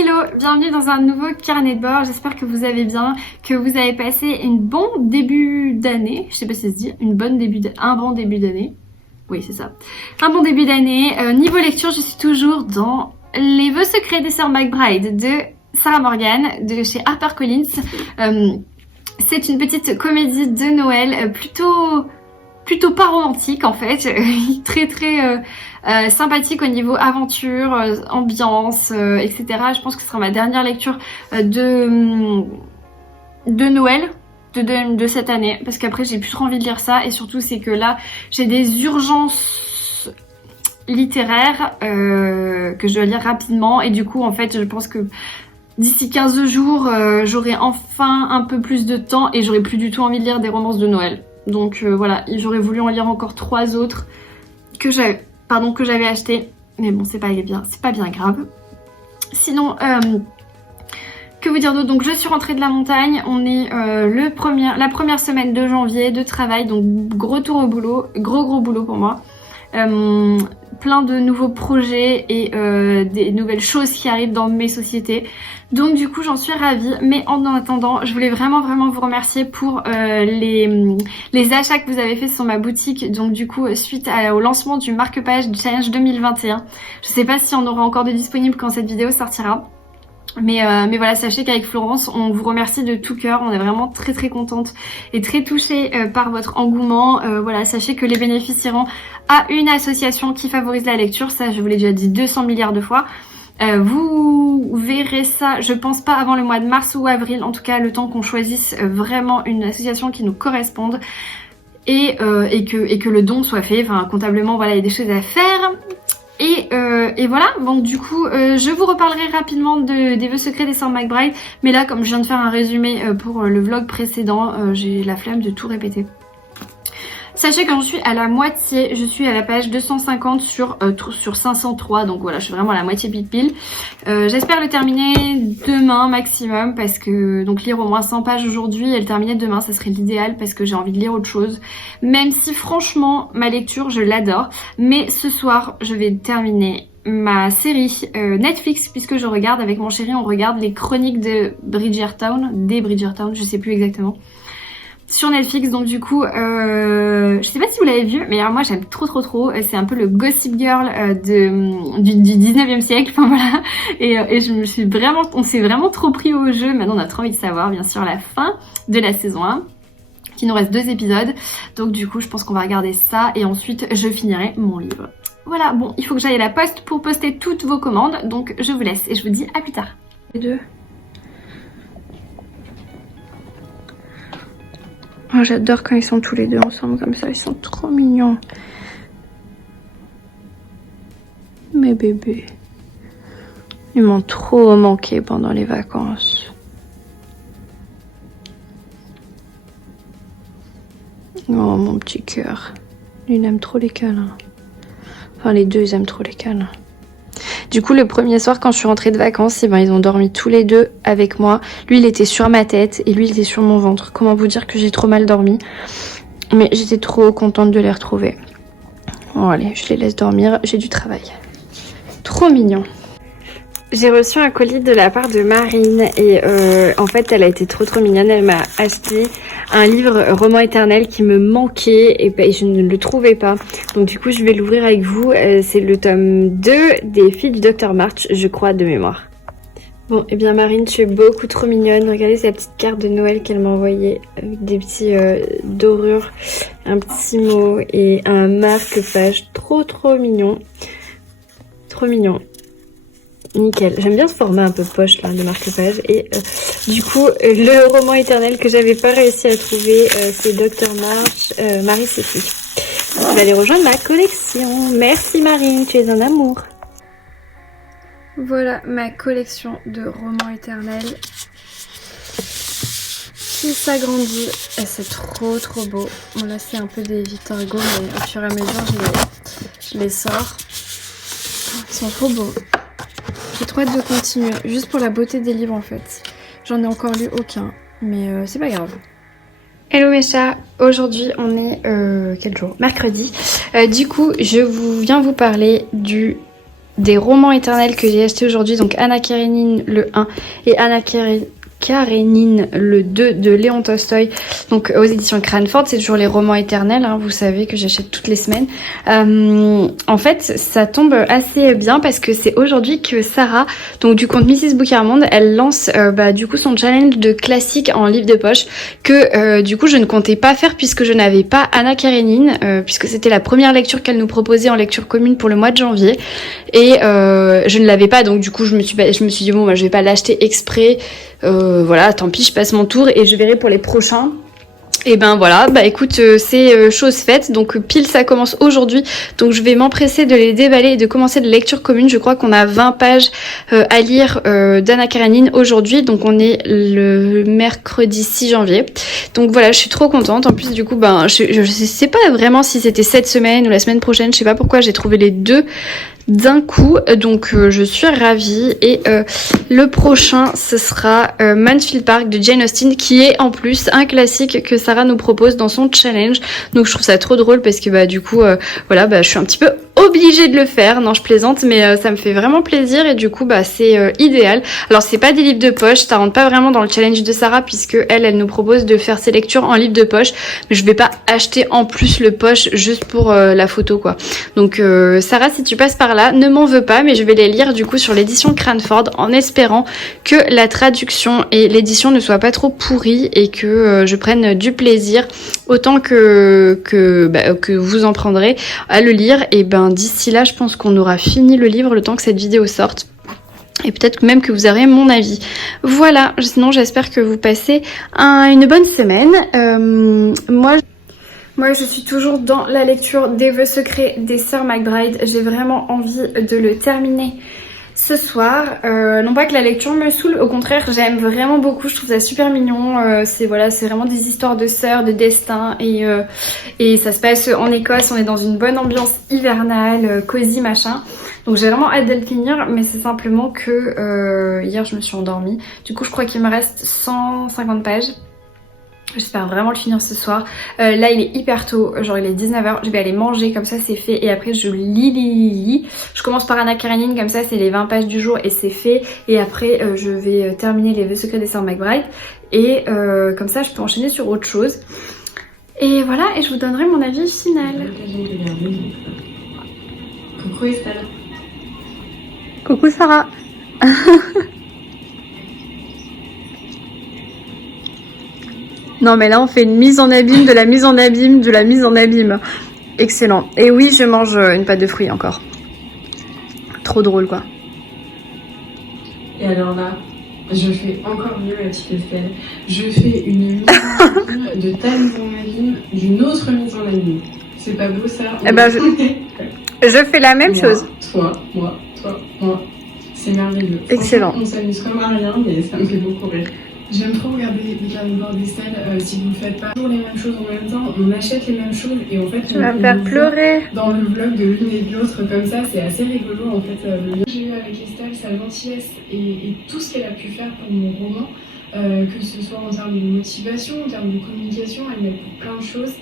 Hello, bienvenue dans un nouveau carnet de bord, j'espère que vous allez bien, que vous avez passé un bon début d'année, je sais pas si ça se dit, un bon début d'année, oui c'est ça, un bon début d'année. Niveau lecture, je suis toujours dans Les vœux secrets des sœurs McBride de Sarah Morgan, de chez HarperCollins. C'est une petite comédie de Noël, plutôt pas romantique en fait, très sympathique au niveau aventure, ambiance, etc. Je pense que ce sera ma dernière lecture de Noël de cette année, parce qu'après j'ai plus trop envie de lire ça, et surtout c'est que là j'ai des urgences littéraires que je dois lire rapidement, et du coup en fait je pense que d'ici 15 jours j'aurai enfin un peu plus de temps et j'aurai plus du tout envie de lire des romances de Noël. Donc voilà, j'aurais voulu en lire encore 3 autres que j'avais acheté, mais bon c'est pas bien grave. Sinon que vous dire d'autre, donc je suis rentrée de la montagne, on est la première semaine de janvier de travail, donc gros retour au boulot, gros boulot pour moi. Plein de nouveaux projets et des nouvelles choses qui arrivent dans mes sociétés, donc du coup j'en suis ravie. Mais en attendant, je voulais vraiment vous remercier pour les achats que vous avez fait sur ma boutique, donc du coup suite au lancement du marque-page du challenge 2021. Je sais pas si on aura encore de disponible quand cette vidéo sortira, mais voilà, sachez qu'avec Florence on vous remercie de tout cœur, on est vraiment très contente et très touchée par votre engouement. Voilà, sachez que les bénéfices iront à une association qui favorise la lecture, ça je vous l'ai déjà dit 200 milliards de fois. Vous verrez ça, je pense pas avant le mois de mars ou avril, en tout cas le temps qu'on choisisse vraiment une association qui nous corresponde et que le don soit fait. Enfin, comptablement, voilà, il y a des choses à faire. Et voilà, donc du coup je vous reparlerai rapidement des vœux secrets des sœurs McBride, mais là comme je viens de faire un résumé pour le vlog précédent, j'ai la flemme de tout répéter. Sachez que j'en suis à la moitié, je suis à la page 250 sur 503, donc voilà, je suis vraiment à la moitié pile. J'espère le terminer demain maximum, parce que donc lire au moins 100 pages aujourd'hui et le terminer demain, ça serait l'idéal, parce que j'ai envie de lire autre chose. Même si franchement, ma lecture, je l'adore, mais ce soir, je vais terminer ma série Netflix, puisque je regarde avec mon chéri, on regarde les chroniques de Bridgerton, je sais plus exactement, sur Netflix. Donc du coup je sais pas si vous l'avez vu, mais alors moi j'aime trop, c'est un peu le Gossip Girl du 19e siècle, enfin voilà, et on s'est vraiment trop pris au jeu. Maintenant on a trop envie de savoir bien sûr la fin de la saison 1, qui nous reste 2 épisodes, donc du coup je pense qu'on va regarder ça et ensuite je finirai mon livre. Voilà, bon, il faut que j'aille à la poste pour poster toutes vos commandes, donc je vous laisse et je vous dis à plus tard. Les deux. Oh, j'adore quand ils sont tous les deux ensemble comme ça, ils sont trop mignons. Mes bébés. Ils m'ont trop manqué pendant les vacances. Oh mon petit cœur. Il aime trop les câlins. Enfin les deux ils aiment trop les câlins. Du coup, le premier soir, quand je suis rentrée de vacances, ils ont dormi tous les deux avec moi. Lui, il était sur ma tête et lui, il était sur mon ventre. Comment vous dire que j'ai trop mal dormi. Mais j'étais trop contente de les retrouver. Bon, allez, je les laisse dormir. J'ai du travail. Trop mignon. J'ai reçu un colis de la part de Marine et en fait elle a été trop mignonne. Elle m'a acheté un livre roman éternel qui me manquait et je ne le trouvais pas. Donc du coup je vais l'ouvrir avec vous. C'est le tome 2 des filles du Dr March, je crois, de mémoire. Bon, et bien Marine, tu es beaucoup trop mignonne. Regardez cette petite carte de Noël qu'elle m'a envoyée avec des petits dorures, un petit mot et un marque-page. Trop mignon. Trop mignon. Nickel, j'aime bien ce format un peu poche là de marque-page. Et du coup le roman éternel que j'avais pas réussi à trouver, c'est Dr March, Marie-Sophie. Je vais aller rejoindre ma collection. Merci Marine, tu es un amour. Voilà ma collection de romans éternels qui s'agrandit et c'est trop beau. Bon là c'est un peu des Victor Hugo, mais au fur et à mesure je les sors. Ils sont trop beaux. J'ai trop hâte de continuer, juste pour la beauté des livres en fait. J'en ai encore lu aucun, mais c'est pas grave. Hello mes chats, aujourd'hui on est quel jour? Mercredi. Du coup je viens vous parler du des romans éternels que j'ai acheté aujourd'hui, donc Anna Karénine le 1 et Anna Karénine le 2 de Léon Tolstoï, donc aux éditions Cranford. C'est toujours les romans éternels, hein, vous savez que j'achète toutes les semaines. En fait ça tombe assez bien parce que c'est aujourd'hui que Sarah, donc du compte Mrs Boucarmonde, elle lance du coup son challenge de classique en livre de poche que du coup je ne comptais pas faire puisque je n'avais pas Anna Karénine, puisque c'était la première lecture qu'elle nous proposait en lecture commune pour le mois de janvier, et je ne l'avais pas, donc du coup je me suis dit bon je vais pas l'acheter exprès. Voilà, tant pis, je passe mon tour et je verrai pour les prochains. Et ben voilà, écoute, c'est chose faite, donc pile ça commence aujourd'hui, donc je vais m'empresser de les déballer et de commencer de lecture commune. Je crois qu'on a 20 pages à lire d'Anna Karénine aujourd'hui, donc on est le mercredi 6 janvier. Donc voilà, je suis trop contente. En plus du coup, je sais pas vraiment si c'était cette semaine ou la semaine prochaine, je sais pas pourquoi j'ai trouvé les deux d'un coup, donc je suis ravie. Et le prochain ce sera Mansfield Park de Jane Austen, qui est en plus un classique que Sarah nous propose dans son challenge, donc je trouve ça trop drôle parce que du coup je suis un petit peu obligée de le faire. Non, je plaisante, mais ça me fait vraiment plaisir et du coup c'est idéal. Alors c'est pas des livres de poche, ça rentre pas vraiment dans le challenge de Sarah puisque elle nous propose de faire ses lectures en livre de poche, mais je vais pas acheter en plus le poche juste pour la photo quoi. Donc Sarah, si tu passes par là, ne m'en veux pas, mais je vais les lire du coup sur l'édition Cranford en espérant que la traduction et l'édition ne soient pas trop pourries et que je prenne du plaisir autant que vous en prendrez à le lire. Et d'ici là je pense qu'on aura fini le livre le temps que cette vidéo sorte. Et peut-être même que vous aurez mon avis. Voilà, sinon j'espère que vous passez une bonne semaine. Moi, je suis toujours dans la lecture des vœux secrets des sœurs McBride. J'ai vraiment envie de le terminer ce soir. Non pas que la lecture me saoule, au contraire, j'aime vraiment beaucoup. Je trouve ça super mignon. C'est vraiment des histoires de sœurs, de destin. Et ça se passe en Écosse. On est dans une bonne ambiance hivernale, cosy machin. Donc j'ai vraiment hâte de le finir, mais c'est simplement que hier je me suis endormie. Du coup, je crois qu'il me reste 150 pages. J'espère vraiment le finir ce soir. Là il est hyper tôt, genre il est 19h, je vais aller manger, comme ça c'est fait, et après je lis. Je commence par Anna Karénine, comme ça c'est les 20 pages du jour et c'est fait, et après je vais terminer les vœux secrets des sœurs McBride, et comme ça je peux enchaîner sur autre chose. Et voilà, et je vous donnerai mon avis final. Coucou Estelle. Coucou Sarah. Non mais là on fait une mise en abîme, de la mise en abîme, de la mise en abîme. Excellent. Et oui, je mange une pâte de fruits encore. Trop drôle quoi. Et alors là, je fais encore mieux la petite Estelle. Je fais une mise en abîme de ta mise en abîme, d'une autre mise en abîme. C'est pas beau ça? Je fais la même chose. Toi, moi. C'est merveilleux. Excellent. On s'amuse comme à rien, mais ça me fait beaucoup rire. J'aime trop regarder les carnets de bord d'Estelle. Si vous ne faites pas toujours les mêmes choses en même temps, on achète les mêmes choses et en fait tu vas me faire pleurer. Dans le vlog de l'une et de l'autre comme ça, c'est assez rigolo en fait. Le lien que j'ai eu avec Estelle, sa gentillesse et tout ce qu'elle a pu faire pour mon roman, que ce soit en termes de motivation, en termes de communication, elle m'aide pour plein de choses.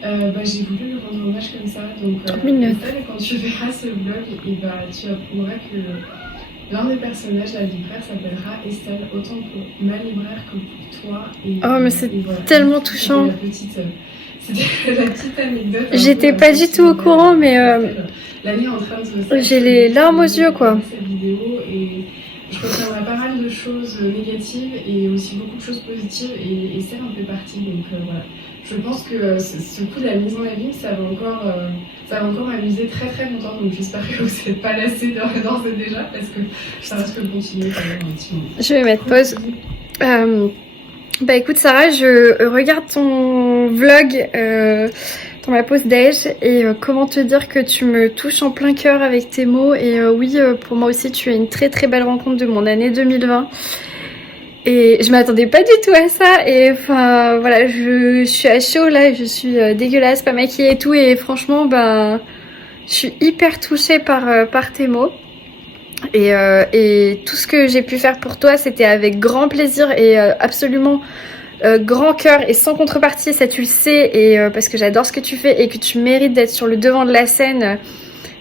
J'ai voulu lui rendre hommage comme ça. Donc Estelle, quand tu verras ce vlog, tu apprendras que l'un des personnages, la libraire, s'appellera Estelle, autant pour ma libraire que pour toi. Mais c'est tellement touchant. C'était la petite anecdote. J'étais pas du tout au courant, mais j'ai les larmes aux yeux quoi. Cette vidéo et je retiendrai pas mal de choses négatives et aussi beaucoup de choses positives et Estelle en fait partie. Donc voilà. Je pense que ce coup de la mise en abîme, ça va encore m'amuser très très longtemps. Donc j'espère que vous n'êtes pas lassés d'ores et déjà parce que ça risque de continuer quand même un petit moment. Je vais mettre pause. Écoute Sarah, je regarde ton vlog dans ma pause déj et comment te dire que tu me touches en plein cœur avec tes mots. Et oui, pour moi aussi tu es une très très belle rencontre de mon année 2020. Et je m'attendais pas du tout à ça, et enfin voilà, je suis à chaud là, je suis dégueulasse, pas maquillée et tout, et franchement je suis hyper touchée par tes mots. Et tout ce que j'ai pu faire pour toi, c'était avec grand plaisir et absolument grand cœur et sans contrepartie, ça tu le sais, et parce que j'adore ce que tu fais et que tu mérites d'être sur le devant de la scène,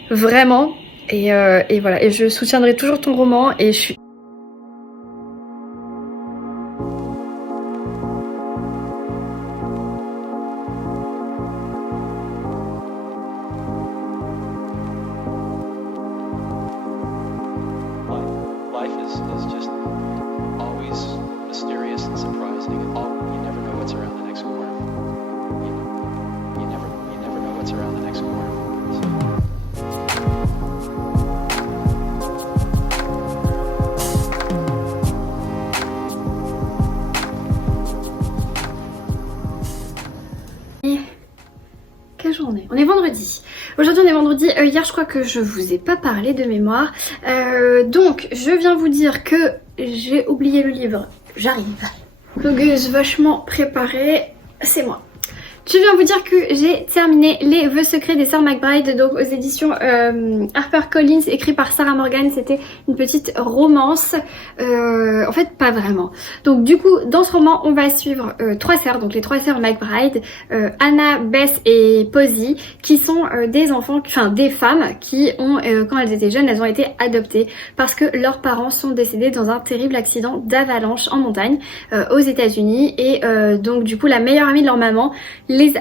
vraiment. Et voilà, et je soutiendrai toujours ton roman et je suis... Life is just always mysterious and surprising. You never know what's around the next corner. You never know what's around the next corner. Quelle journée? On est vendredi. Aujourd'hui on est vendredi. Hier je crois que je vous ai pas parlé de mémoire. Donc je viens vous dire que j'ai oublié le livre. J'arrive. Vlogueuse vachement préparée, c'est moi. Je viens vous dire que j'ai terminé Les Vœux secrets des Sœurs McBride, donc aux éditions HarperCollins, écrit par Sarah Morgan. C'était une petite romance, en fait pas vraiment. Donc du coup dans ce roman on va suivre trois sœurs, donc les trois sœurs McBride, Anna, Bess et Posy, qui sont des enfants, enfin des femmes qui ont, quand elles étaient jeunes, elles ont été adoptées parce que leurs parents sont décédés dans un terrible accident d'avalanche en montagne aux États-Unis, et donc du coup la meilleure amie de leur maman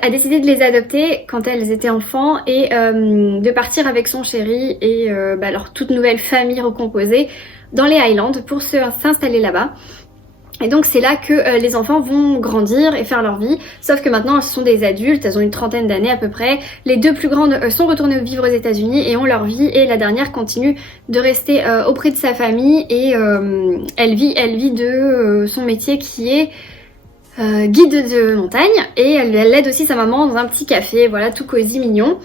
a décidé de les adopter quand elles étaient enfants et de partir avec son chéri et leur toute nouvelle famille recomposée dans les Highlands pour s'installer là-bas. Et donc c'est là que les enfants vont grandir et faire leur vie, sauf que maintenant ce sont des adultes, elles ont une trentaine d'années à peu près. Les deux plus grandes sont retournées vivre aux États-Unis et ont leur vie, et la dernière continue de rester auprès de sa famille et elle vit de son métier qui est guide de montagne, et elle aide aussi sa maman dans un petit café, voilà, tout cosy, mignon.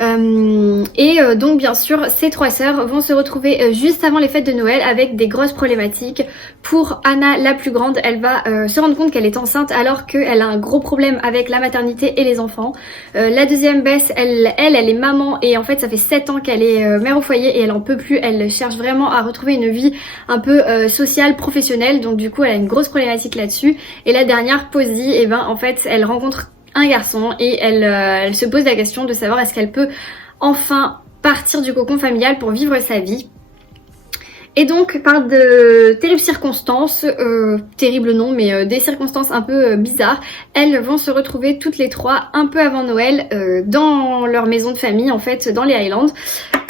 Donc bien sûr ces trois sœurs vont se retrouver juste avant les fêtes de Noël avec des grosses problématiques. Pour Anna, la plus grande, elle va se rendre compte qu'elle est enceinte alors qu'elle a un gros problème avec la maternité et les enfants. La deuxième, Bess, elle est maman, et en fait ça fait 7 ans qu'elle est mère au foyer et elle en peut plus. Elle cherche vraiment à retrouver une vie un peu sociale, professionnelle, donc du coup elle a une grosse problématique là-dessus. Et la dernière, Posy, et en fait elle rencontre un garçon et elle se pose la question de savoir est-ce qu'elle peut enfin partir du cocon familial pour vivre sa vie. Et donc par de terribles circonstances, terribles non mais des circonstances un peu bizarres, elles vont se retrouver toutes les trois un peu avant Noël dans leur maison de famille, en fait dans les Highlands,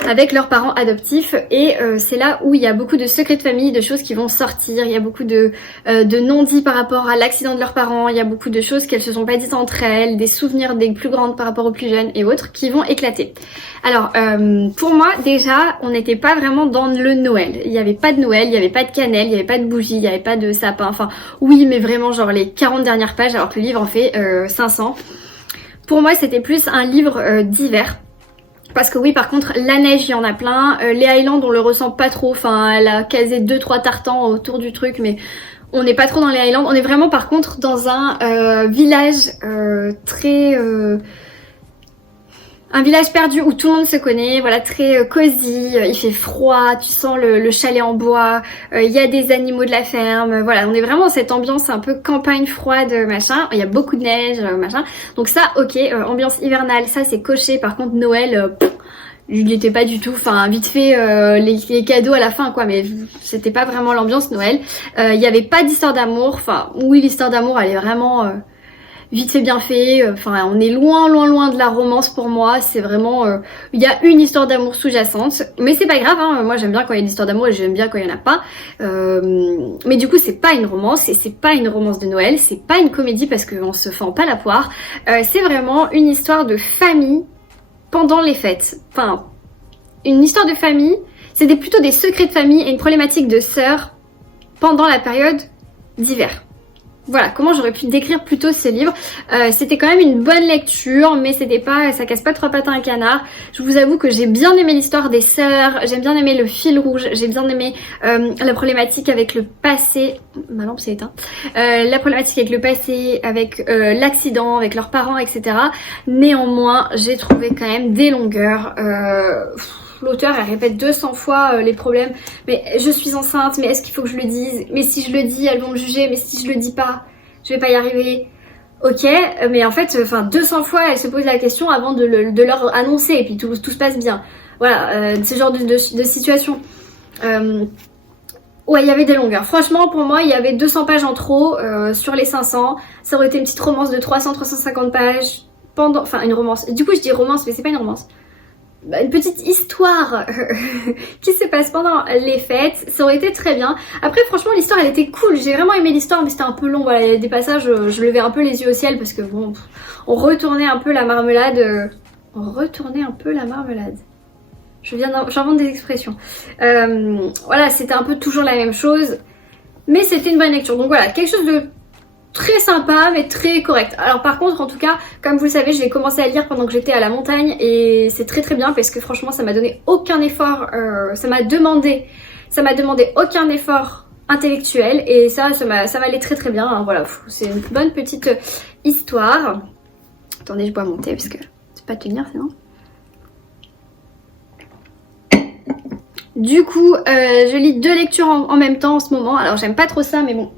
avec leurs parents adoptifs. Et c'est là où il y a beaucoup de secrets de famille, de choses qui vont sortir, il y a beaucoup de non-dits par rapport à l'accident de leurs parents, il y a beaucoup de choses qu'elles se sont pas dites entre elles, des souvenirs des plus grandes par rapport aux plus jeunes et autres qui vont éclater. Alors pour moi déjà on n'était pas vraiment dans le Noël, il n'y avait pas de Noël, il n'y avait pas de cannelle, il n'y avait pas de bougies, il n'y avait pas de sapin, enfin oui mais vraiment genre les 40 dernières pages alors que le livre en fait 500. Pour moi c'était plus un livre d'hiver. Parce que oui par contre la neige il y en a plein, les Highlands on le ressent pas trop, enfin elle a casé 2-3 tartans autour du truc mais on n'est pas trop dans les Highlands. On est vraiment par contre dans un village très... un village perdu où tout le monde se connaît, voilà, très cosy, il fait froid, tu sens le chalet en bois, il y a des animaux de la ferme, voilà, on est vraiment dans cette ambiance un peu campagne froide, machin, il y a beaucoup de neige, machin, donc ça, ok, ambiance hivernale, ça c'est coché. Par contre Noël, je n'y étais pas du tout, enfin vite fait les cadeaux à la fin quoi, mais c'était pas vraiment l'ambiance Noël. Il n'y avait pas d'histoire d'amour, enfin oui l'histoire d'amour elle est vraiment... vite fait bien fait, enfin on est loin de la romance pour moi, c'est vraiment, il y a une histoire d'amour sous-jacente, mais c'est pas grave, hein, moi j'aime bien quand il y a une histoire d'amour et j'aime bien quand il y en a pas, mais du coup c'est pas une romance, et c'est pas une romance de Noël, c'est pas une comédie parce qu'on se fend pas la poire, c'est vraiment une histoire de famille pendant les fêtes, enfin une histoire de famille, c'était plutôt des secrets de famille et une problématique de sœurs pendant la période d'hiver. Voilà comment j'aurais pu décrire plutôt ce livre. C'était quand même une bonne lecture, mais c'était pas, ça casse pas trois pattes à un canard. Je vous avoue que j'ai bien aimé l'histoire des sœurs, j'ai bien aimé le fil rouge, j'ai bien aimé la problématique avec le passé. Ma lampe s'est éteinte. La problématique avec le passé, avec l'accident, avec leurs parents, etc. Néanmoins, j'ai trouvé quand même des longueurs. L'auteur elle répète 200 fois les problèmes, mais je suis enceinte, mais est-ce qu'il faut que je le dise, mais si je le dis elles vont me juger, mais si je le dis pas je vais pas y arriver. Ok, mais en fait 200 fois elle se pose la question avant de leur annoncer, et puis tout se passe bien. voilà, ce genre de situation. Ouais, il y avait des longueurs. Franchement, pour moi, il y avait 200 pages en trop sur les 500. Ça aurait été une petite romance de 300-350 pages pendant... Enfin, une romance. Du coup, je dis romance, mais c'est pas une romance. Une petite histoire qui se passe pendant les fêtes. Ça aurait été très bien. Après, franchement, l'histoire, elle était cool. J'ai vraiment aimé l'histoire, mais c'était un peu long. Voilà, il y a des passages, je levais un peu les yeux au ciel parce que bon, on retournait un peu la marmelade. On retournait un peu la marmelade. J'invente des expressions. Voilà, c'était un peu toujours la même chose. Mais c'était une bonne lecture. Donc voilà, quelque chose de très sympa, mais très correct. Alors par contre, en tout cas, comme vous le savez, je l'ai commencé à lire pendant que j'étais à la montagne. Et c'est très très bien parce que franchement, ça m'a donné aucun effort. Ça m'a demandé aucun effort intellectuel. Et ça m'allait très très bien. Hein, voilà, c'est une bonne petite histoire. Attendez, je bois mon thé parce que c'est pas tenir sinon. Du coup, je lis 2 lectures en même temps en ce moment. Alors, j'aime pas trop ça, mais bon.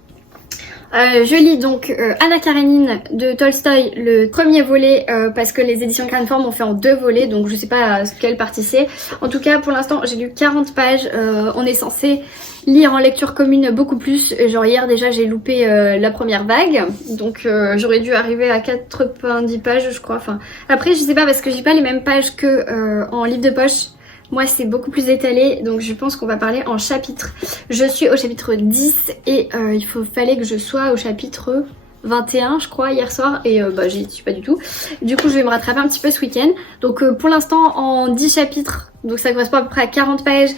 Je lis donc Anna Karenine de Tolstoï, le premier volet, parce que les éditions Cranford ont fait en 2 volets, donc je sais pas quelle partie c'est. En tout cas, pour l'instant, j'ai lu 40 pages. On est censé lire en lecture commune beaucoup plus. Genre hier, déjà, j'ai loupé la première vague. Donc, j'aurais dû arriver à 90 pages, je crois. Enfin, après, je sais pas, parce que j'ai pas les mêmes pages que en livre de poche. Moi, c'est beaucoup plus étalé, donc je pense qu'on va parler en chapitres. Je suis au chapitre 10 et fallait que je sois au chapitre 21, je crois, hier soir. Et j'y suis pas du tout. Du coup, je vais me rattraper un petit peu ce week-end. Donc, pour l'instant, en 10 chapitres, donc ça correspond à peu près à 40 pages.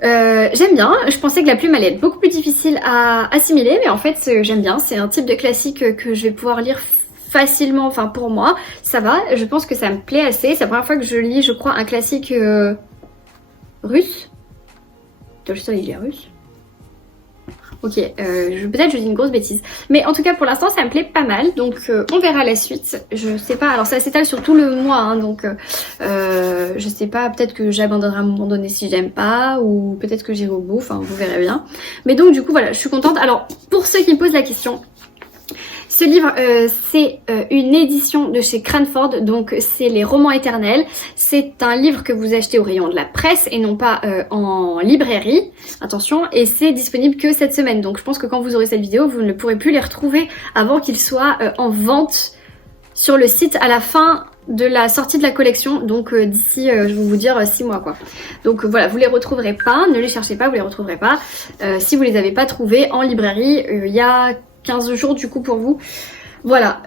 J'aime bien. Je pensais que la plume allait être beaucoup plus difficile à assimiler, mais en fait, j'aime bien. C'est un type de classique que je vais pouvoir lire facilement, enfin pour moi, ça va, je pense que ça me plaît assez. C'est la première fois que je lis, je crois, un classique russe. Tolstoï, il est russe. Ok, peut-être je dis une grosse bêtise. Mais en tout cas, pour l'instant, ça me plaît pas mal. Donc, on verra la suite. Je sais pas, alors ça s'étale sur tout le mois, hein, donc je sais pas, peut-être que j'abandonnerai à un moment donné si j'aime pas, ou peut-être que j'irai au bout, enfin, vous verrez bien. Mais donc, du coup, voilà, je suis contente. Alors, pour ceux qui me posent la question... Ce livre, c'est une édition de chez Cranford, donc c'est les romans éternels. C'est un livre que vous achetez au rayon de la presse et non pas en librairie, attention, et c'est disponible que cette semaine. Donc je pense que quand vous aurez cette vidéo, vous ne pourrez plus les retrouver avant qu'ils soient en vente sur le site à la fin de la sortie de la collection, donc d'ici, je vais vous dire 6 mois quoi. Donc voilà, vous les retrouverez pas, ne les cherchez pas, vous les retrouverez pas. Si vous les avez pas trouvés en librairie, il y a 15 jours du coup pour vous. Voilà,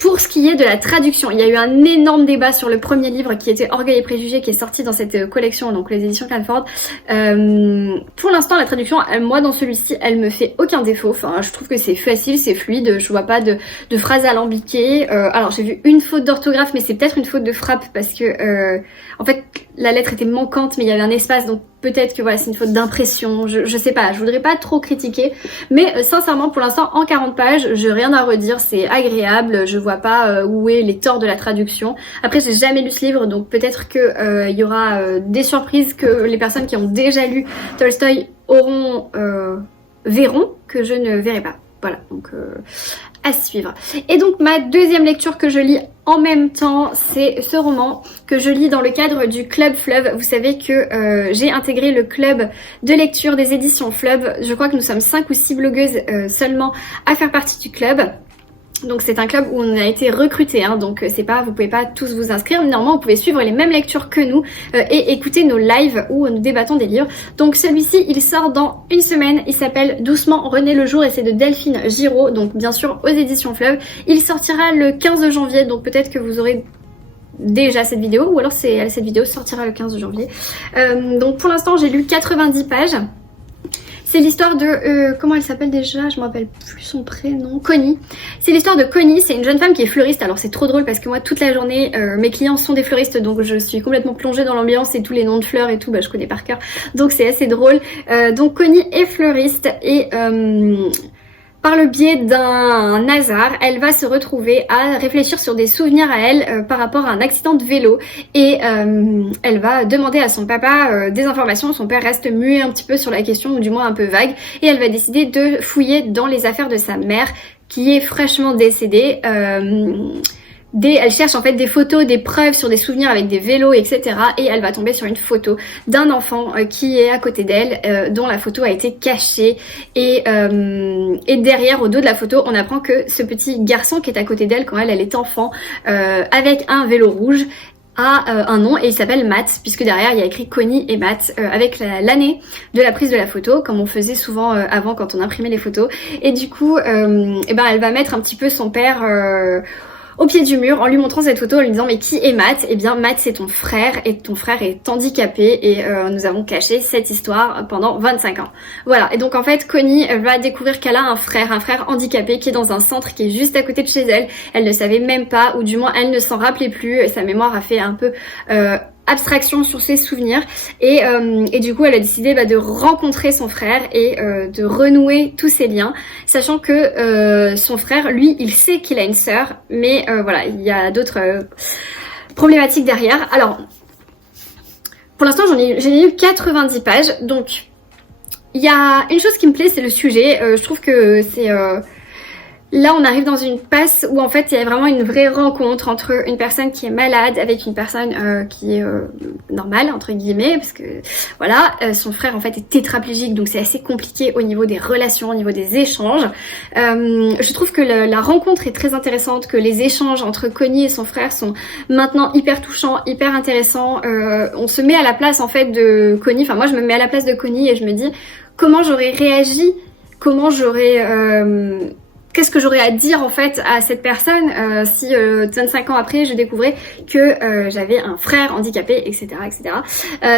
pour ce qui est de la traduction, il y a eu un énorme débat sur le premier livre qui était Orgueil et Préjugés, qui est sorti dans cette collection, donc les éditions Cranford. Pour l'instant, la traduction, moi dans celui-ci, elle me fait aucun défaut. Enfin, je trouve que c'est facile, c'est fluide, je vois pas de phrases alambiquées. Alors j'ai vu une faute d'orthographe, mais c'est peut-être une faute de frappe parce que en fait la lettre était manquante, mais il y avait un espace, donc peut-être que voilà, c'est une faute d'impression, je sais pas, je voudrais pas trop critiquer, mais sincèrement pour l'instant en 40 pages, j'ai rien à redire, c'est agréable, je vois pas où est les torts de la traduction. Après j'ai jamais lu ce livre, donc peut-être que y aura des surprises que les personnes qui ont déjà lu Tolstoï verront que je ne verrai pas. Voilà, donc à suivre. Et donc ma deuxième lecture que je lis en même temps, c'est ce roman que je lis dans le cadre du Club Fleuve. Vous savez que j'ai intégré le club de lecture des éditions Fleuve. Je crois que nous sommes 5 ou 6 blogueuses seulement à faire partie du club. Donc c'est un club où on a été recrutés, hein, donc c'est pas, vous pouvez pas tous vous inscrire, mais normalement vous pouvez suivre les mêmes lectures que nous et écouter nos lives où nous débattons des livres. Donc celui-ci il sort dans une semaine, il s'appelle Doucement René le jour et c'est de Delphine Giraud, donc bien sûr aux éditions Fleuve. Il sortira le 15 janvier, donc peut-être que vous aurez déjà cette vidéo ou alors cette vidéo sortira le 15 janvier. Donc pour l'instant j'ai lu 90 pages. C'est l'histoire de... comment elle s'appelle déjà? Je me rappelle plus son prénom. Connie. C'est l'histoire de Connie. C'est une jeune femme qui est fleuriste. Alors c'est trop drôle parce que moi toute la journée, mes clients sont des fleuristes. Donc je suis complètement plongée dans l'ambiance et tous les noms de fleurs et tout, je connais par cœur. Donc c'est assez drôle. Donc Connie est fleuriste et... par le biais d'un hasard, elle va se retrouver à réfléchir sur des souvenirs à elle par rapport à un accident de vélo et elle va demander à son papa des informations. Son père reste muet un petit peu sur la question, ou du moins un peu vague, et elle va décider de fouiller dans les affaires de sa mère qui est fraîchement décédée. elle cherche en fait des photos, des preuves sur des souvenirs avec des vélos, etc. Et elle va tomber sur une photo d'un enfant qui est à côté d'elle, dont la photo a été cachée. Et derrière, au dos de la photo, on apprend que ce petit garçon qui est à côté d'elle quand elle est enfant, avec un vélo rouge, a un nom et il s'appelle Matt, puisque derrière il y a écrit Connie et Matt avec l'année de la prise de la photo, comme on faisait souvent avant quand on imprimait les photos. Et du coup, elle va mettre un petit peu son père au pied du mur en lui montrant cette photo, en lui disant mais qui est Matt? Eh bien Matt c'est ton frère et ton frère est handicapé et nous avons caché cette histoire pendant 25 ans. Voilà, et donc en fait Connie va découvrir qu'elle a un frère handicapé qui est dans un centre qui est juste à côté de chez elle. Elle ne savait même pas, ou du moins elle ne s'en rappelait plus, sa mémoire a fait un peu abstraction sur ses souvenirs et du coup elle a décidé de rencontrer son frère et de renouer tous ses liens, sachant que son frère, lui, il sait qu'il a une sœur, mais voilà, il y a d'autres problématiques derrière. Alors, pour l'instant j'ai lu 90 pages, donc il y a une chose qui me plaît, c'est le sujet. Je trouve que c'est... Là, on arrive dans une passe où en fait il y a vraiment une vraie rencontre entre une personne qui est malade avec une personne qui est normale entre guillemets, parce que voilà, son frère en fait est tétraplégique, donc c'est assez compliqué au niveau des relations, au niveau des échanges. Je trouve que la rencontre est très intéressante, que les échanges entre Connie et son frère sont maintenant hyper touchants, hyper intéressants. On se met à la place en fait de Connie, enfin moi je me mets à la place de Connie et je me dis comment j'aurais réagi, comment j'aurais... qu'est-ce que j'aurais à dire en fait à cette personne si 25 ans après je découvrais que j'avais un frère handicapé, etc.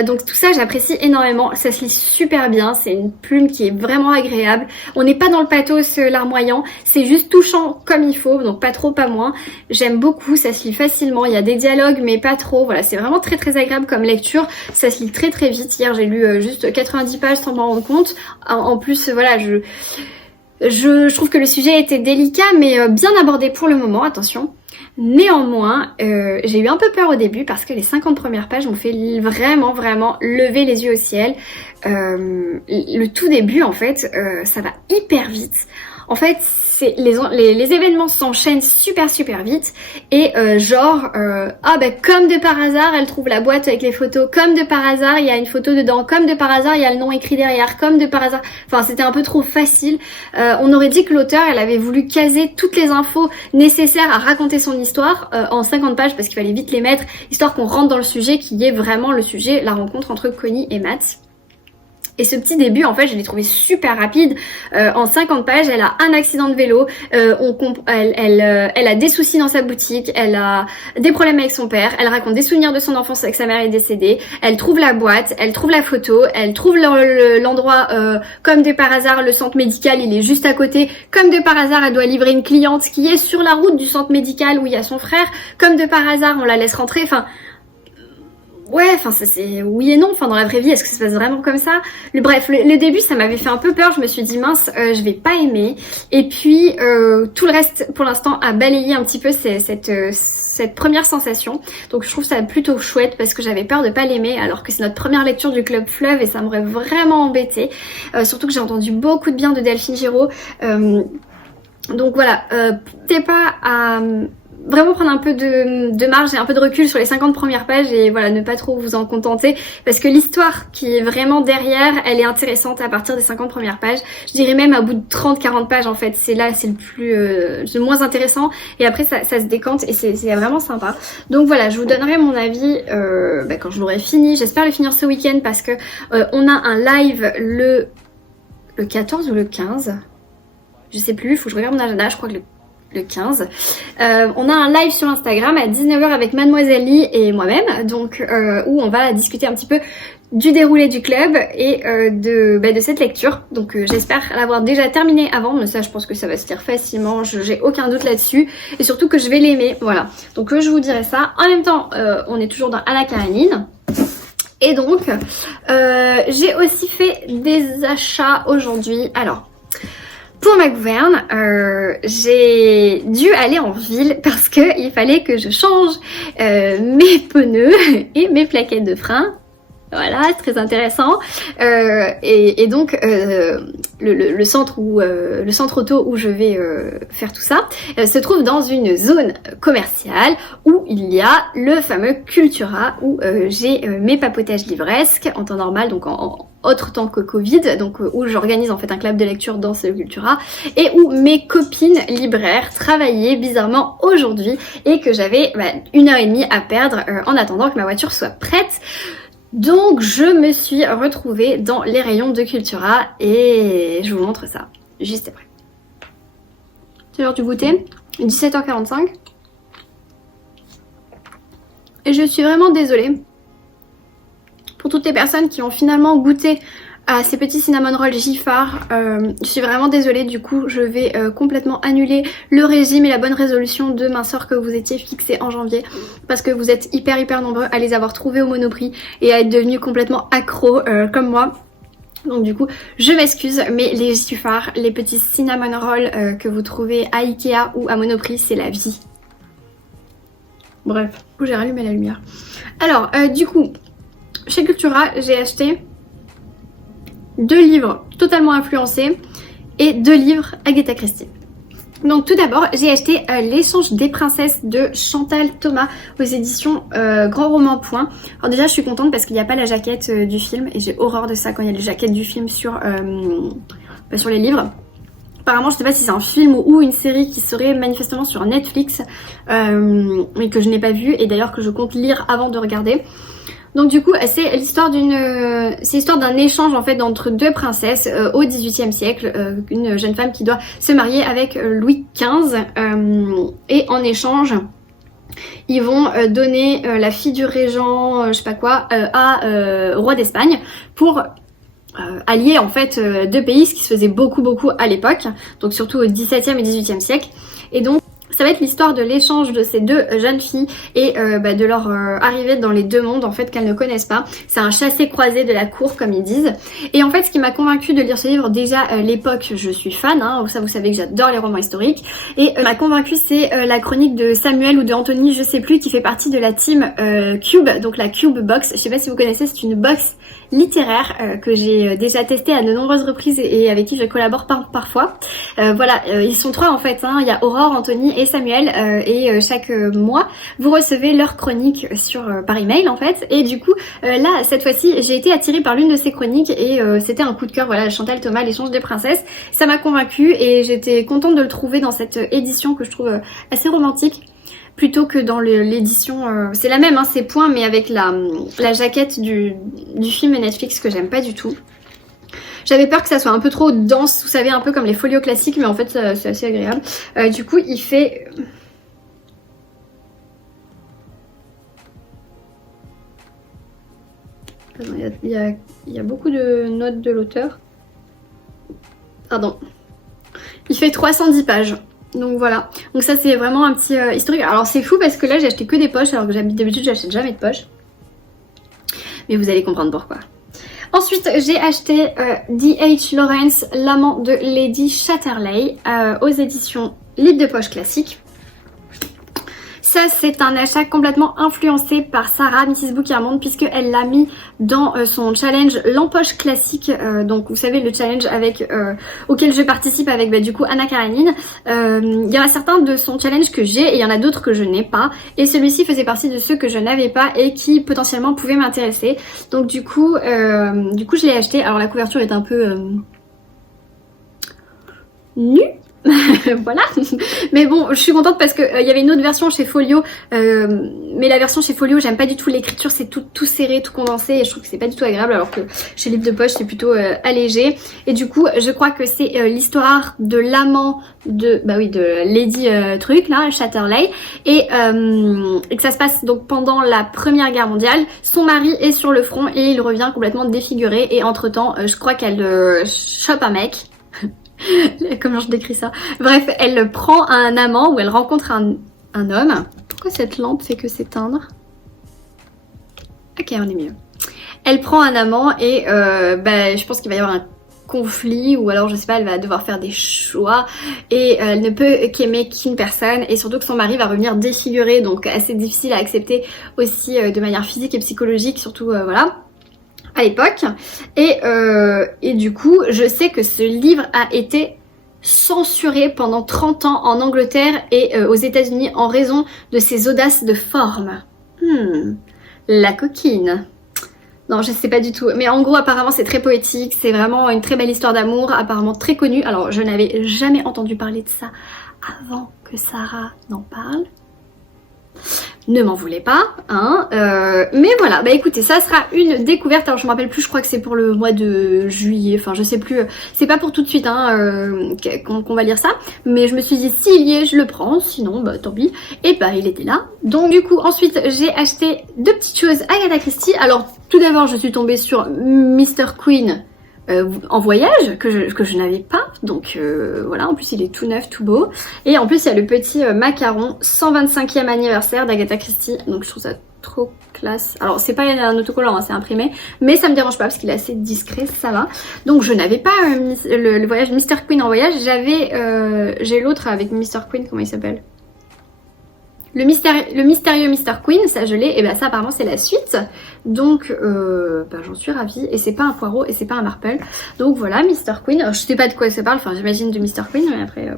Donc tout ça j'apprécie énormément, ça se lit super bien, c'est une plume qui est vraiment agréable, on n'est pas dans le pathos larmoyant, c'est juste touchant comme il faut, donc pas trop pas moins. J'aime beaucoup, ça se lit facilement, il y a des dialogues mais pas trop, voilà, c'est vraiment très très agréable comme lecture, ça se lit très très vite. Hier j'ai lu juste 90 pages sans m'en rendre compte, en plus voilà, je trouve que le sujet était délicat mais bien abordé pour le moment, attention. Néanmoins, j'ai eu un peu peur au début parce que les 50 premières pages m'ont fait vraiment lever les yeux au ciel. Le tout début en fait, ça va hyper vite. En fait, les événements s'enchaînent super vite et comme de par hasard elle trouve la boîte avec les photos, comme de par hasard il y a une photo dedans, comme de par hasard il y a le nom écrit derrière, comme de par hasard, enfin c'était un peu trop facile. On aurait dit que l'auteur elle avait voulu caser toutes les infos nécessaires à raconter son histoire en 50 pages parce qu'il fallait vite les mettre, histoire qu'on rentre dans le sujet qui est vraiment le sujet, la rencontre entre Connie et Matt. Et ce petit début, en fait, je l'ai trouvé super rapide. En 50 pages, elle a un accident de vélo, elle a des soucis dans sa boutique, elle a des problèmes avec son père, elle raconte des souvenirs de son enfance avec sa mère est décédée, elle trouve la boîte, elle trouve la photo, elle trouve l'endroit, comme de par hasard, le centre médical, il est juste à côté, comme de par hasard, elle doit livrer une cliente qui est sur la route du centre médical où il y a son frère, comme de par hasard, on la laisse rentrer, enfin... Ouais, enfin ça c'est oui et non, enfin dans la vraie vie est-ce que ça se passe vraiment comme ça? Bref, le début ça m'avait fait un peu peur, je me suis dit mince, je vais pas aimer. Et puis tout le reste pour l'instant a balayé un petit peu cette première sensation. Donc je trouve ça plutôt chouette parce que j'avais peur de pas l'aimer alors que c'est notre première lecture du Club Fleuve et ça m'aurait vraiment embêtée. Surtout que j'ai entendu beaucoup de bien de Delphine Giraud. Donc voilà, n'hésitez pas à... vraiment prendre un peu de marge et un peu de recul sur les 50 premières pages et voilà, ne pas trop vous en contenter parce que l'histoire qui est vraiment derrière, elle est intéressante à partir des 50 premières pages. Je dirais même à bout de 30-40 pages en fait, c'est le moins intéressant et après ça se décante et c'est vraiment sympa. Donc voilà, je vous donnerai mon avis quand je l'aurai fini. J'espère le finir ce week-end parce que on a un live le 14 ou le 15, je sais plus, il faut que je regarde mon agenda, je crois que le 15. On a un live sur Instagram à 19h avec Mademoiselle Lee et moi-même, donc où on va discuter un petit peu du déroulé du club et de cette lecture. Donc j'espère l'avoir déjà terminé avant, mais ça je pense que ça va se lire facilement, j'ai aucun doute là-dessus et surtout que je vais l'aimer, voilà. Donc je vous dirai ça. En même temps, on est toujours dans Anna Karenine. Et donc, j'ai aussi fait des achats aujourd'hui. Alors, pour ma gouverne, j'ai dû aller en ville parce qu'il fallait que je change mes pneus et mes plaquettes de frein. Voilà, c'est très intéressant. Et donc le centre auto où je vais faire tout ça se trouve dans une zone commerciale où il y a le fameux Cultura où j'ai mes papotages livresques en temps normal, donc en autre temps que Covid, donc où j'organise en fait un club de lecture dans ce Cultura et où mes copines libraires travaillaient bizarrement aujourd'hui et que j'avais 1h30 à perdre en attendant que ma voiture soit prête. Donc je me suis retrouvée dans les rayons de Cultura et je vous montre ça juste après. C'est l'heure du goûter, 17h45. Et je suis vraiment désolée pour toutes les personnes qui ont finalement goûté à ces petits cinnamon rolls Giffard. Je suis vraiment désolée, du coup je vais complètement annuler le régime et la bonne résolution de minceur que vous étiez fixé en janvier parce que vous êtes hyper nombreux à les avoir trouvés au Monoprix et à être devenus complètement accros comme moi. Donc du coup je m'excuse, mais les Giffard, les petits cinnamon rolls que vous trouvez à Ikea ou à Monoprix, c'est la vie. Bref, du coup j'ai rallumé la lumière. Alors du coup chez Cultura j'ai acheté 2 livres totalement influencés et 2 livres Agatha Christie. Donc tout d'abord j'ai acheté L'échange des princesses de Chantal Thomas aux éditions Grand Roman Point. Alors déjà je suis contente parce qu'il n'y a pas la jaquette du film et j'ai horreur de ça quand il y a les jaquettes du film sur les livres. Apparemment je sais pas si c'est un film ou une série qui serait manifestement sur Netflix mais que je n'ai pas vu et d'ailleurs que je compte lire avant de regarder. Donc du coup c'est l'histoire d'un échange en fait entre 2 princesses au XVIIIe siècle, une jeune femme qui doit se marier avec Louis XV et en échange ils vont donner la fille du régent je sais pas quoi au roi d'Espagne pour allier en fait 2 pays, ce qui se faisait beaucoup à l'époque, donc surtout au XVIIe et XVIIIe siècle. Et donc ça va être l'histoire de l'échange de ces 2 jeunes filles et de leur arrivée dans les 2 mondes en fait qu'elles ne connaissent pas. C'est un chassé-croisé de la cour comme ils disent. Et en fait ce qui m'a convaincue de lire ce livre, déjà l'époque je suis fan, hein, ça vous savez que j'adore les romans historiques. Et m'a convaincue c'est la chronique de Samuel ou de Anthony, je sais plus, qui fait partie de la team Cube, donc la Cube Box. Je sais pas si vous connaissez, c'est une box littéraire que j'ai déjà testé à de nombreuses reprises et avec qui je collabore parfois. Voilà, ils sont 3 en fait, hein. Il y a Aurore, Anthony et Samuel et chaque mois vous recevez leur chronique par email en fait. Et du coup là cette fois-ci j'ai été attirée par l'une de ces chroniques et c'était un coup de cœur, voilà, Chantal Thomas, L'échange des princesses. Ça m'a convaincue et j'étais contente de le trouver dans cette édition que je trouve assez romantique. Plutôt que dans l'édition, c'est la même, hein, c'est point, mais avec la jaquette du film Netflix que j'aime pas du tout. J'avais peur que ça soit un peu trop dense, vous savez, un peu comme les folios classiques, mais en fait c'est assez agréable. Du coup il fait... Il y a beaucoup de notes de l'auteur. Pardon. Il fait 310 pages. Donc voilà, donc ça c'est vraiment un petit historique. Alors c'est fou parce que là j'ai acheté que des poches alors que d'habitude j'achète jamais de poches. Mais vous allez comprendre pourquoi. Ensuite j'ai acheté D.H. Lawrence, l'amant de Lady Chatterley aux éditions Livre de poche classique. Ça c'est un achat complètement influencé par Sarah, Mrs. Book-Yarmond, puisqu'elle l'a mis dans son challenge L'Empoche classique. Donc vous savez le challenge auquel je participe avec du coup Anna Karenine. Il y en a certains de son challenge que j'ai et il y en a d'autres que je n'ai pas. Et celui-ci faisait partie de ceux que je n'avais pas et qui potentiellement pouvaient m'intéresser. Donc du coup je l'ai acheté. Alors la couverture est un peu nue. Voilà, mais bon je suis contente parce que il y avait une autre version chez Folio mais la version chez Folio j'aime pas du tout l'écriture, c'est tout serré, tout condensé et je trouve que c'est pas du tout agréable, alors que chez Livre de poche c'est plutôt allégé. Et du coup je crois que c'est l'histoire de l'amant de Lady truc là, Chatterley, et que ça se passe donc pendant la Première Guerre mondiale. Son mari est sur le front et il revient complètement défiguré et entre temps je crois qu'elle chope un mec. Comment je décris ça? Bref, elle prend un amant ou elle rencontre un homme. Pourquoi cette lampe fait que s'éteindre? Ok, on est mieux. Elle prend un amant et je pense qu'il va y avoir un conflit ou alors je sais pas, elle va devoir faire des choix et elle ne peut qu'aimer qu'une personne et surtout que son mari va revenir défiguré, donc assez difficile à accepter aussi de manière physique et psychologique surtout voilà. à l'époque. Et du coup, je sais que ce livre a été censuré pendant 30 ans en Angleterre et aux États-Unis en raison de ses audaces de forme. La coquine. Non, je sais pas du tout. Mais en gros, apparemment, c'est très poétique. C'est vraiment une très belle histoire d'amour, apparemment très connue. Alors, je n'avais jamais entendu parler de ça avant que Sarah n'en parle. Ne m'en voulez pas, hein. Mais voilà, bah écoutez, ça sera une découverte. Alors je me rappelle plus, je crois que c'est pour le mois de juillet, enfin je sais plus, c'est pas pour tout de suite hein, qu'on va lire ça. Mais je me suis dit s'il y est, je le prends, sinon bah tant pis. Et bah il était là. Donc du coup ensuite j'ai acheté deux petites choses à Agatha Christie. Alors tout d'abord je suis tombée sur Mr. Queen en voyage que je n'avais pas, donc voilà, en plus il est tout neuf, tout beau, et en plus il y a le petit macaron 125e anniversaire d'Agatha Christie, donc je trouve ça trop classe. Alors c'est pas un autocollant, hein, c'est imprimé, mais ça me dérange pas parce qu'il est assez discret, ça va. Donc je n'avais pas le voyage Mr. Queen en voyage, j'ai l'autre avec Mr. Queen, comment il s'appelle, le mystérieux Mr. Queen, ça je l'ai, et ben ça apparemment c'est la suite, donc j'en suis ravie, et c'est pas un Poirot et c'est pas un Marple, donc voilà Mr. Queen. Alors, je sais pas de quoi ça parle, enfin j'imagine de Mr. Queen, mais après...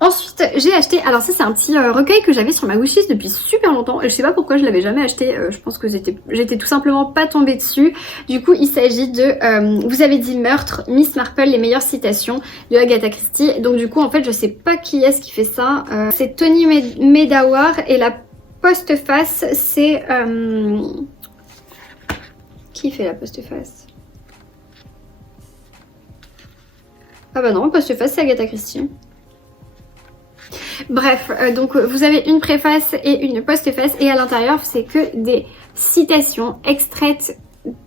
Ensuite j'ai acheté, alors ça c'est un petit recueil que j'avais sur ma wishlist depuis super longtemps, et je sais pas pourquoi je l'avais jamais acheté, je pense que j'étais tout simplement pas tombée dessus. Du coup il s'agit de Vous avez dit meurtre, Miss Marple, les meilleures citations de Agatha Christie. Donc du coup en fait je sais pas qui est-ce qui fait ça, c'est Tony Medawar, et la postface c'est... Qui fait la postface? Ah bah non, postface c'est Agatha Christie. Bref, donc vous avez une préface et une postface, et à l'intérieur c'est que des citations extraites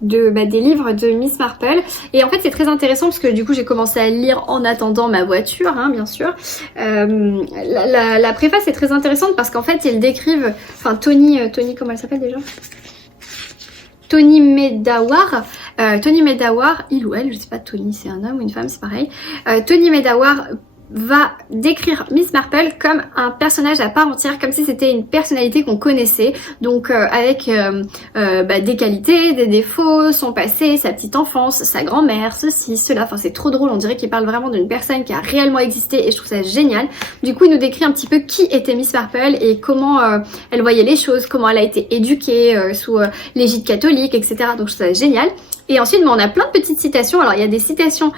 des livres de Miss Marple. Et en fait c'est très intéressant parce que du coup j'ai commencé à lire en attendant ma voiture, hein, bien sûr. La préface est très intéressante parce qu'en fait ils décrivent, enfin Tony comment elle s'appelle déjà, Tony Medawar, il ou elle, je sais pas, Tony c'est un homme ou une femme, c'est pareil. Tony Medawar va décrire Miss Marple comme un personnage à part entière, comme si c'était une personnalité qu'on connaissait, donc avec des qualités, des défauts, son passé, sa petite enfance, sa grand-mère, ceci, cela, enfin c'est trop drôle, on dirait qu'il parle vraiment d'une personne qui a réellement existé, et je trouve ça génial. Du coup il nous décrit un petit peu qui était Miss Marple et comment elle voyait les choses, comment elle a été éduquée sous l'égide catholique, etc. Donc je trouve ça génial. Et ensuite on a plein de petites citations. Alors il y a des citations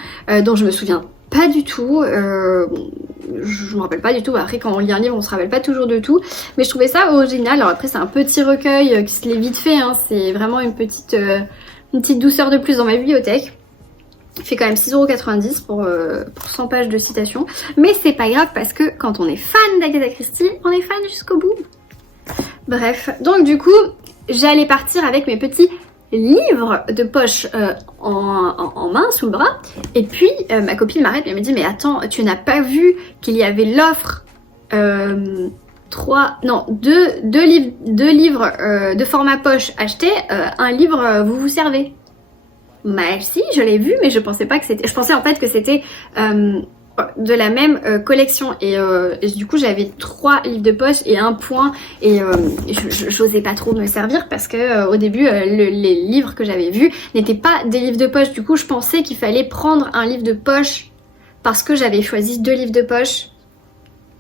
dont je me souviens pas du tout, je me rappelle pas du tout. Après quand on lit un livre on se rappelle pas toujours de tout, mais je trouvais ça original. Alors après c'est un petit recueil qui se lit vite fait, hein. C'est vraiment une petite douceur de plus dans ma bibliothèque. Il fait quand même 6,90 € pour 100 pages de citations, mais c'est pas grave parce que quand on est fan d'Agatha Christie, on est fan jusqu'au bout. Bref, donc du coup j'allais partir avec mes petits livre de poche en main, sous le bras, et puis ma copine m'arrête et elle me dit mais attends, tu n'as pas vu qu'il y avait l'offre deux livres de format poche achetés, un livre vous vous servez. Bah si, je l'ai vu, mais je pensais pas que c'était, je pensais en fait que c'était de la même collection, et du coup j'avais 3 livres de poche et un point, et j'osais pas trop me servir parce que au début les livres que j'avais vus n'étaient pas des livres de poche. Du coup je pensais qu'il fallait prendre un livre de poche parce que j'avais choisi 2 livres de poche,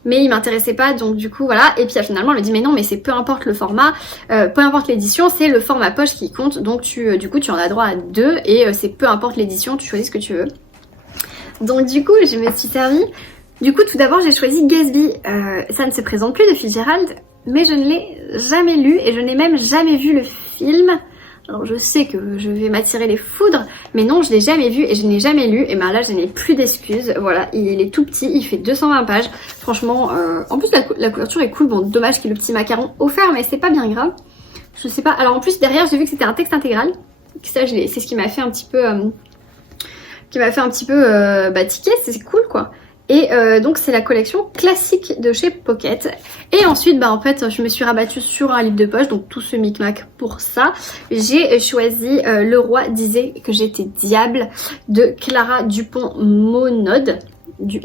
mais il m'intéressait pas, donc du coup voilà. Et puis finalement elle me dit mais non, mais c'est peu importe le format, peu importe l'édition, c'est le format poche qui compte, donc du coup tu en as droit à 2, et c'est peu importe l'édition, tu choisis ce que tu veux. Donc du coup je me suis servi. Du coup tout d'abord j'ai choisi Gatsby. Ça ne se présente plus de Fitzgerald, mais je ne l'ai jamais lu et je n'ai même jamais vu le film. Alors je sais que je vais m'attirer les foudres, mais non, je l'ai jamais vu et je n'ai jamais lu, et ben là je n'ai plus d'excuses. Voilà, il est tout petit, il fait 220 pages. Franchement, en plus la couverture est cool. Bon, dommage qu'il y ait le petit macaron offert, mais c'est pas bien grave. Je sais pas. Alors en plus derrière j'ai vu que c'était un texte intégral. Ça c'est ce qui m'a fait un petit peu... tiquer, c'est cool quoi. Et donc c'est la collection classique de chez Pocket. Et ensuite en fait je me suis rabattue sur un livre de poche, donc tout ce micmac pour ça. J'ai choisi Le roi disait que j'étais diable de Clara Dupont-Monod.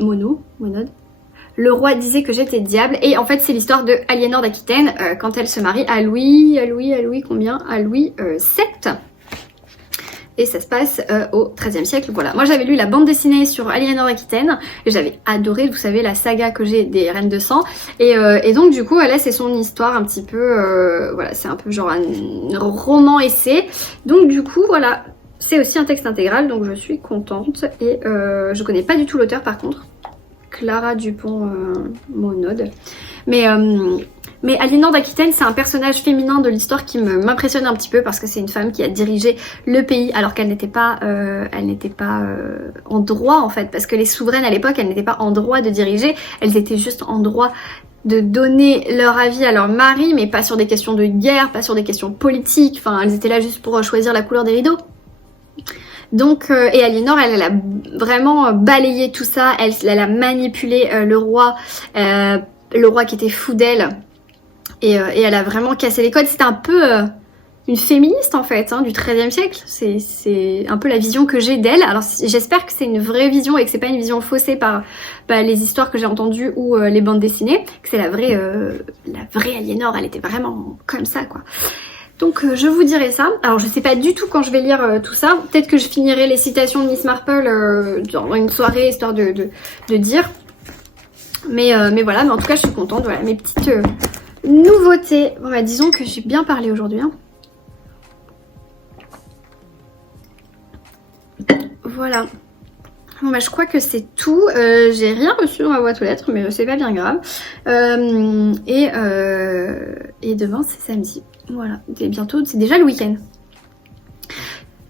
Monod. Le roi disait que j'étais diable, et en fait c'est l'histoire de Aliénor d'Aquitaine quand elle se marie à Louis VII. Et ça se passe au XIIIe siècle. Voilà, moi j'avais lu la bande dessinée sur Aliénor d'Aquitaine et j'avais adoré, vous savez, la saga que j'ai des Reines de Sang. Et donc du coup, là c'est son histoire un petit peu, voilà, c'est un peu genre un roman-essai. Donc du coup, voilà, c'est aussi un texte intégral, donc je suis contente. Et je connais pas du tout l'auteur par contre, Clara Dupont-Monaud. Mais Aliénor d'Aquitaine, c'est un personnage féminin de l'histoire qui m'impressionne un petit peu parce que c'est une femme qui a dirigé le pays alors qu'elle n'était pas, en droit en fait, parce que les souveraines à l'époque, elles n'étaient pas en droit de diriger, elles étaient juste en droit de donner leur avis à leur mari, mais pas sur des questions de guerre, pas sur des questions politiques, enfin elles étaient là juste pour choisir la couleur des rideaux. Donc, et Aliénor, elle a vraiment balayé tout ça, elle a manipulé le roi qui était fou d'elle. Et elle a vraiment cassé les codes. C'était un peu une féministe en fait, hein, du XIIIe siècle. C'est un peu la vision que j'ai d'elle. Alors j'espère que c'est une vraie vision et que c'est pas une vision faussée par les histoires que j'ai entendues ou les bandes dessinées. Que c'est la vraie Aliénor, elle était vraiment comme ça quoi. Donc je vous dirai ça. Alors je sais pas du tout quand je vais lire tout ça. Peut-être que je finirai les citations de Miss Marple dans une soirée histoire de dire. Mais voilà, mais en tout cas je suis contente. Voilà mes petites... nouveauté. Bon bah disons que j'ai bien parlé aujourd'hui. Hein. Voilà. Bon bah je crois que c'est tout. J'ai rien reçu dans ma boîte aux lettres, mais c'est pas bien grave. Et demain c'est samedi. Voilà. Et bientôt c'est déjà le week-end.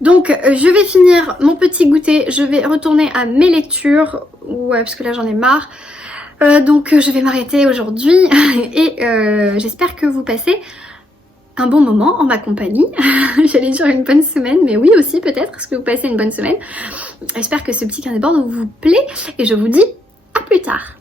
Donc je vais finir mon petit goûter. Je vais retourner à mes lectures. Ouais, parce que là j'en ai marre. Donc je vais m'arrêter aujourd'hui et j'espère que vous passez un bon moment en ma compagnie. J'allais dire une bonne semaine, mais oui aussi peut-être, parce que vous passez une bonne semaine. J'espère que ce petit carnet de bord vous plaît et je vous dis à plus tard.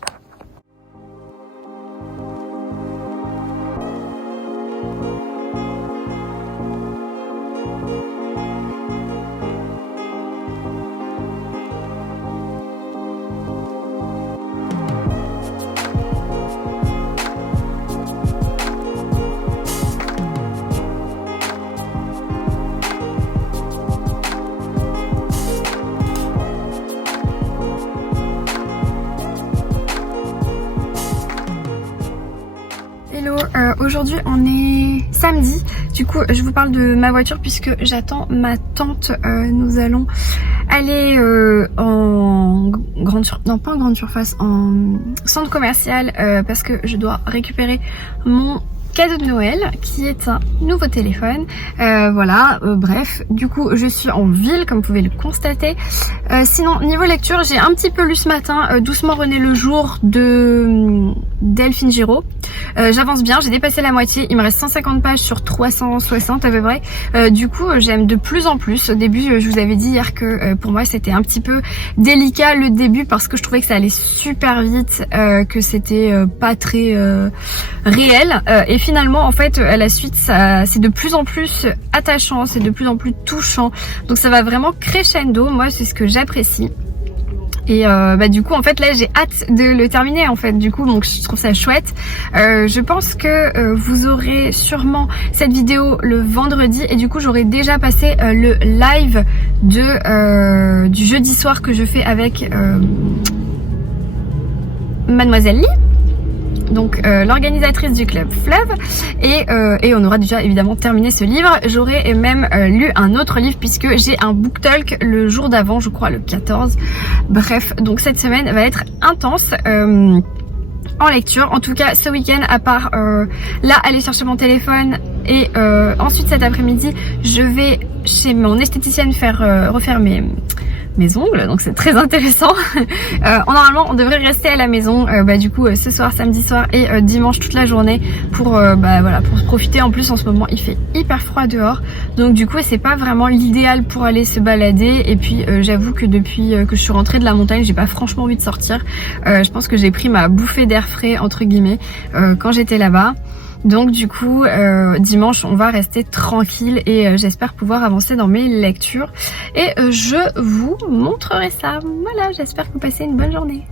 Aujourd'hui on est samedi, du coup je vous parle de ma voiture puisque j'attends ma tante. Nous allons aller en grande surface, non pas en grande surface, en centre commercial parce que je dois récupérer mon cadeau de Noël qui est un nouveau téléphone. Voilà, bref, du coup je suis en ville comme vous pouvez le constater. Sinon niveau lecture, j'ai un petit peu lu ce matin Doucement renaît le jour de Delphine Giraud. J'avance bien, j'ai dépassé la moitié, il me reste 150 pages sur 360 à peu près. Du coup j'aime de plus en plus. Au début je vous avais dit hier que pour moi c'était un petit peu délicat le début parce que je trouvais que ça allait super vite, que c'était pas très réel, et finalement en fait à la suite c'est de plus en plus attachant, c'est de plus en plus touchant, donc ça va vraiment crescendo. Moi c'est ce que j'apprécie. Et du coup en fait là j'ai hâte de le terminer en fait, du coup donc je trouve ça chouette. Je pense que vous aurez sûrement cette vidéo le vendredi et du coup j'aurai déjà passé le live du jeudi soir que je fais avec Mademoiselle Lee, donc l'organisatrice du club Fleuve, et on aura déjà évidemment terminé ce livre. J'aurai même lu un autre livre puisque j'ai un book talk le jour d'avant, je crois le 14. Bref, donc cette semaine va être intense en lecture. En tout cas ce week-end, à part là aller chercher mon téléphone et ensuite cet après-midi je vais chez mon esthéticienne refaire mes ongles, donc c'est très intéressant. Normalement on devrait rester à la maison du coup ce soir, samedi soir et dimanche toute la journée pour voilà, pour profiter. En plus en ce moment il fait hyper froid dehors, donc du coup c'est pas vraiment l'idéal pour aller se balader. Et puis j'avoue que depuis que je suis rentrée de la montagne j'ai pas franchement envie de sortir. Je pense que j'ai pris ma bouffée d'air frais entre guillemets quand j'étais là-bas. Donc du coup dimanche on va rester tranquille et j'espère pouvoir avancer dans mes lectures et je vous montrerai ça. Voilà, j'espère que vous passez une bonne journée.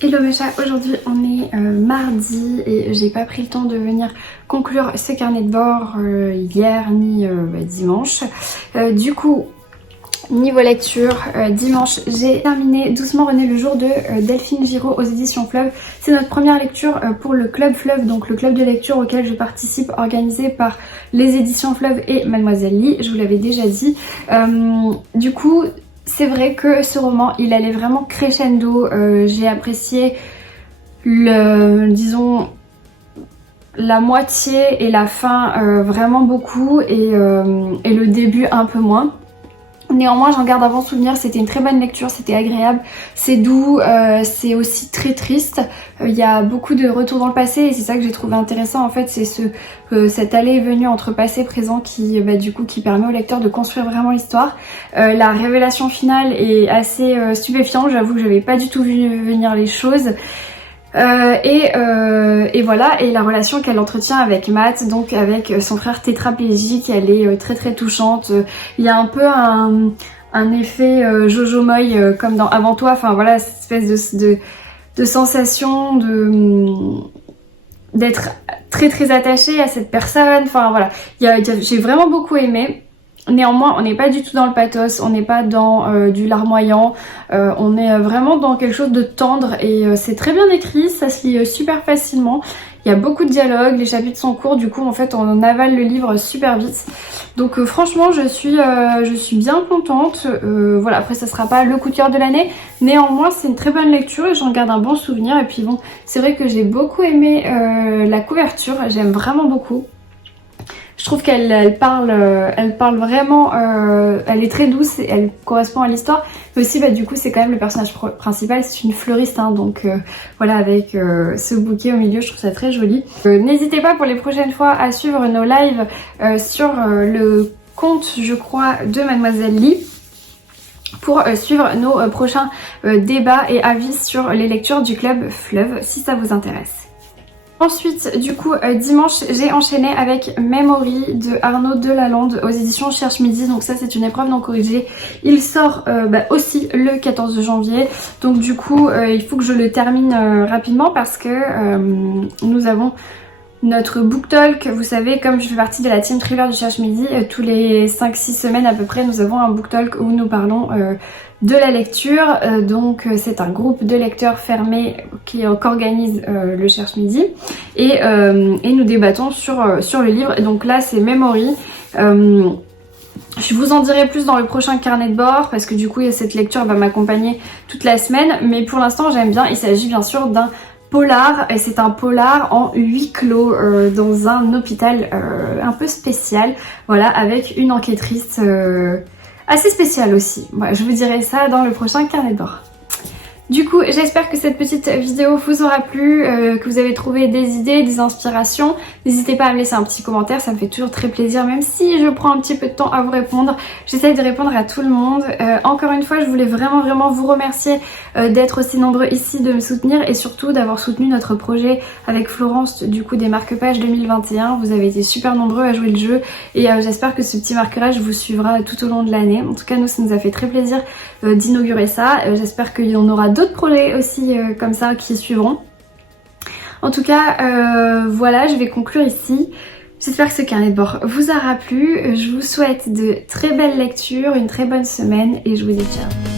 Hello mes chats, aujourd'hui on est mardi et j'ai pas pris le temps de venir conclure ce carnet de bord hier ni dimanche. Du coup, niveau lecture, dimanche j'ai terminé Doucement René le jour de Delphine Giraud aux éditions Fleuve. C'est notre première lecture pour le Club Fleuve, donc le club de lecture auquel je participe, organisé par les éditions Fleuve et Mademoiselle Lee, je vous l'avais déjà dit. Du coup, c'est vrai que ce roman, il allait vraiment crescendo. J'ai apprécié disons, la moitié et la fin vraiment beaucoup et le début un peu moins. Néanmoins, j'en garde un bon souvenir, c'était une très bonne lecture, c'était agréable, c'est doux, c'est aussi très triste. Il y a beaucoup de retours dans le passé et c'est ça que j'ai trouvé intéressant en fait, c'est cette allée et venue entre passé et présent qui qui permet au lecteur de construire vraiment l'histoire. La révélation finale est assez stupéfiante, j'avoue que j'avais pas du tout vu venir les choses. Et voilà, et la relation qu'elle entretient avec Matt, donc avec son frère tétraplégique, elle est très très touchante. Il y a un peu un effet Jojo Moy comme dans Avant toi, enfin voilà, cette espèce de sensation d'être très très attachée à cette personne, enfin voilà, j'ai vraiment beaucoup aimé. Néanmoins, on n'est pas du tout dans le pathos, on n'est pas dans du larmoyant, on est vraiment dans quelque chose de tendre et c'est très bien écrit, ça se lit super facilement. Il y a beaucoup de dialogues, les chapitres sont courts, du coup en fait on avale le livre super vite. Donc franchement je suis bien contente. Voilà, après ça sera pas le coup de cœur de l'année, néanmoins c'est une très bonne lecture et j'en garde un bon souvenir. Et puis bon, c'est vrai que j'ai beaucoup aimé la couverture, j'aime vraiment beaucoup. Je trouve qu'elle parle vraiment, elle est très douce et elle correspond à l'histoire. Mais aussi du coup c'est quand même le personnage principal, c'est une fleuriste, hein, donc voilà, avec ce bouquet au milieu, je trouve ça très joli. N'hésitez pas pour les prochaines fois à suivre nos lives sur le compte, je crois, de Mademoiselle Lee, pour suivre nos prochains débats et avis sur les lectures du Club Fleuve, si ça vous intéresse. Ensuite, du coup, dimanche, j'ai enchaîné avec Memory de Arnaud Delalande aux éditions Cherche Midi. Donc ça, c'est une épreuve non corrigée. Il sort aussi le 14 janvier. Donc du coup, il faut que je le termine rapidement parce que nous avons notre book talk. Vous savez, comme je fais partie de la team thriller du Cherche Midi, tous les 5-6 semaines à peu près, nous avons un book talk où nous parlons de la lecture. Donc c'est un groupe de lecteurs fermé qu'organise le Cherche Midi et nous débattons sur le livre. Et donc là c'est Memory. Je vous en dirai plus dans le prochain carnet de bord parce que du coup cette lecture va m'accompagner toute la semaine, mais pour l'instant j'aime bien. Il s'agit bien sûr d'un polar, et c'est un polar en huis clos dans un hôpital un peu spécial, voilà, avec une enquêtrice assez spéciale aussi. Voilà, je vous dirai ça dans le prochain carnet de bord. Du coup, j'espère que cette petite vidéo vous aura plu, que vous avez trouvé des idées, des inspirations. N'hésitez pas à me laisser un petit commentaire, ça me fait toujours très plaisir, même si je prends un petit peu de temps à vous répondre. J'essaie de répondre à tout le monde. Encore une fois, je voulais vraiment vous remercier d'être aussi nombreux ici, de me soutenir et surtout d'avoir soutenu notre projet avec Florence, du coup des marque-pages 2021. Vous avez été super nombreux à jouer le jeu et j'espère que ce petit marquage vous suivra tout au long de l'année. En tout cas, nous, ça nous a fait très plaisir d'inaugurer ça. J'espère qu'il y en aura d'autres projets aussi comme ça qui suivront. En tout cas, voilà, je vais conclure ici. J'espère que ce carnet de bord vous aura plu. Je vous souhaite de très belles lectures, une très bonne semaine et je vous dis ciao.